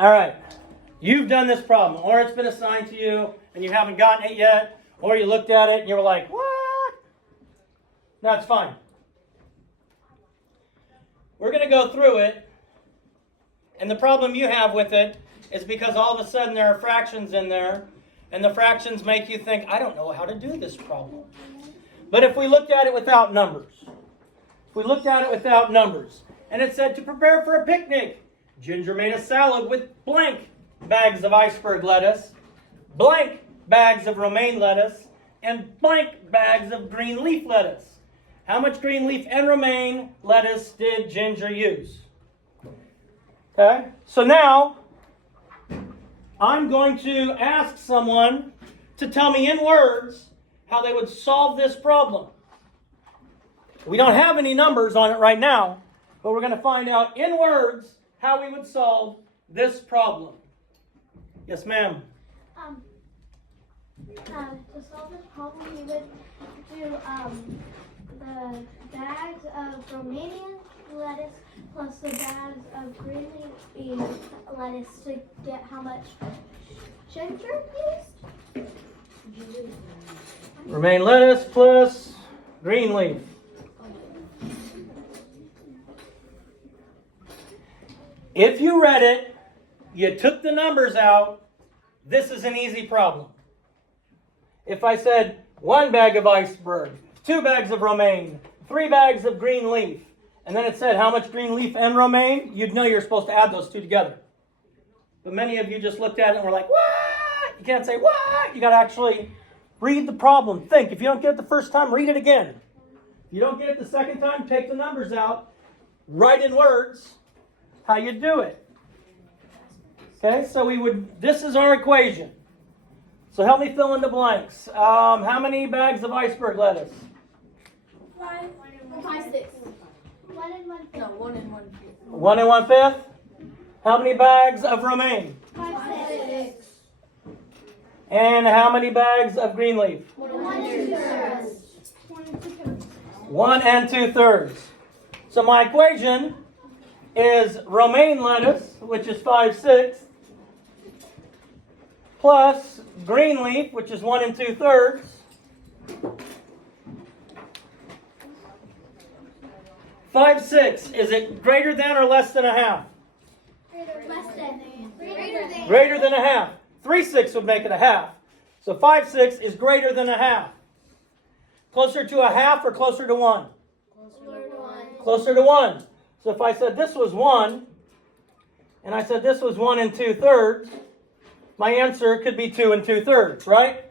All right. You've done this problem, or it's been assigned to you, and you haven't gotten it yet, or you looked at it and you were like, what? That's fine. We're going to go through it, and the problem you have with it is because all of a sudden there are fractions in there, and the fractions make you think, I don't know how to do this problem. But if we looked at it without numbers, and it said to prepare for a picnic, Ginger made a salad with blank bags of iceberg lettuce, blank bags of romaine lettuce, and blank bags of green leaf lettuce. How much green leaf and romaine lettuce did Ginger use? Okay, so now I'm going to ask someone to tell me in words how they would solve this problem. We don't have any numbers on it right now, but we're going to find out in words how we would solve this problem. Yes, ma'am. To solve this problem, we would do the bags of Romanian lettuce plus the bags of green leaf lettuce to get how much Ginger used. Romaine lettuce plus green leaf. If you read it, you took the numbers out, this is an easy problem. If I said 1 bag of iceberg, 2 bags of romaine, 3 bags of green leaf, and then it said how much green leaf and romaine, you'd know you're supposed to add those two together. But many of you just looked at it and were like, what? You can't say, what? You got to actually read the problem. Think. If you don't get it the first time, read it again. If you don't get it the second time, take the numbers out, write in words how you do it. Okay, so this is our equation. So help me fill in the blanks. How many bags of iceberg lettuce? 5, 6. 1 and 1/5. No, 1 and 1/5. 1 and 1/5. How many bags of romaine? 5, 6. And how many bags of green leaf? 1 2/3. 1 and 2/3. So my equation is romaine lettuce, which is 5/6, plus green leaf, which is 1 and 2/3, (5/6). Is it greater than or less than a half? Greater than a half. 3/6 would make it a half. So 5/6 is greater than a half. Closer to a half or closer to 1? Closer to 1. So if I said this was 1, and I said this was 1 and 2/3, my answer could be 2 and 2/3, right?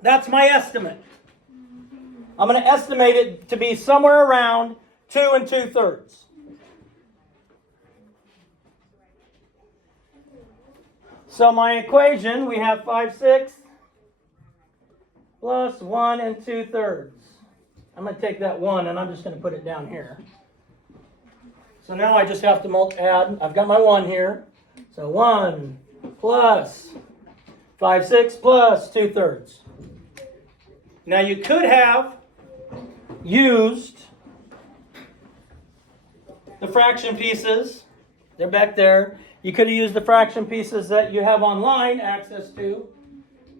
That's my estimate. I'm going to estimate it to be somewhere around 2 and 2/3. So my equation, we have 5/6 plus 1 and 2/3. I'm going to take that 1 and I'm just going to put it down here. So now I just have to add. I've got my 1 here. So 1 plus 5/6 plus 2/3. Now you could have used the fraction pieces. They're back there. You could have used the fraction pieces that you have online access to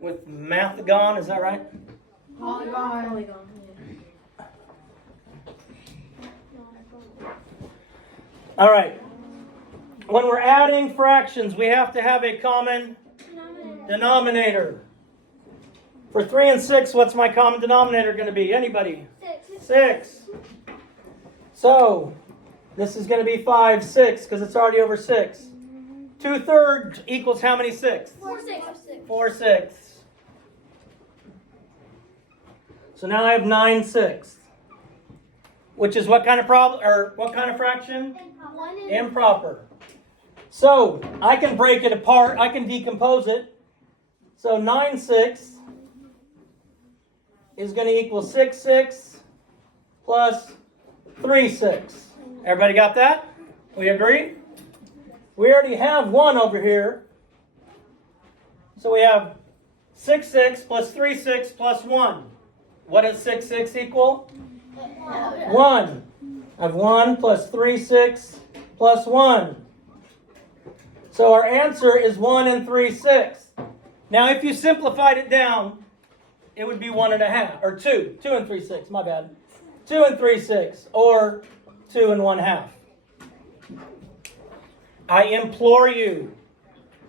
with Mathagon. Is that right? Polygon. All right. When we're adding fractions, we have to have a common denominator. For 3 and 6, what's my common denominator going to be? Anybody? 6. So, this is going to be 5/6 because it's already over 6. 2/3 equals how many 6? 4/6. So now I have 9/6, which is what kind of problem or what kind of fraction? Improper. So I can break it apart. I can decompose it. So 9/6 is going to equal 6/6 plus 3/6. Everybody got that? We agree? We already have 1 over here. So we have 6/6 plus 3/6 plus 1. What does 6/6 equal? 1. I have 1 plus 3/6 plus 1. So our answer is 1 3/6. Now if you simplified it down, it would be 1 1/2, or 2. 2 3/6, my bad. 2 3/6, or 2 1/2. I implore you,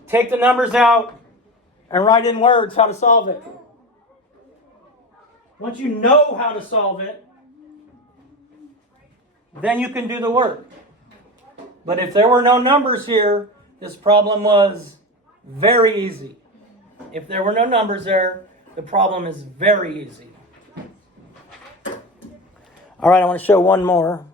take the numbers out and write in words how to solve it. Once you know how to solve it, then you can do the work. But if there were no numbers here, this problem was very easy. If there were no numbers there, the problem is very easy. All right, I want to show one more.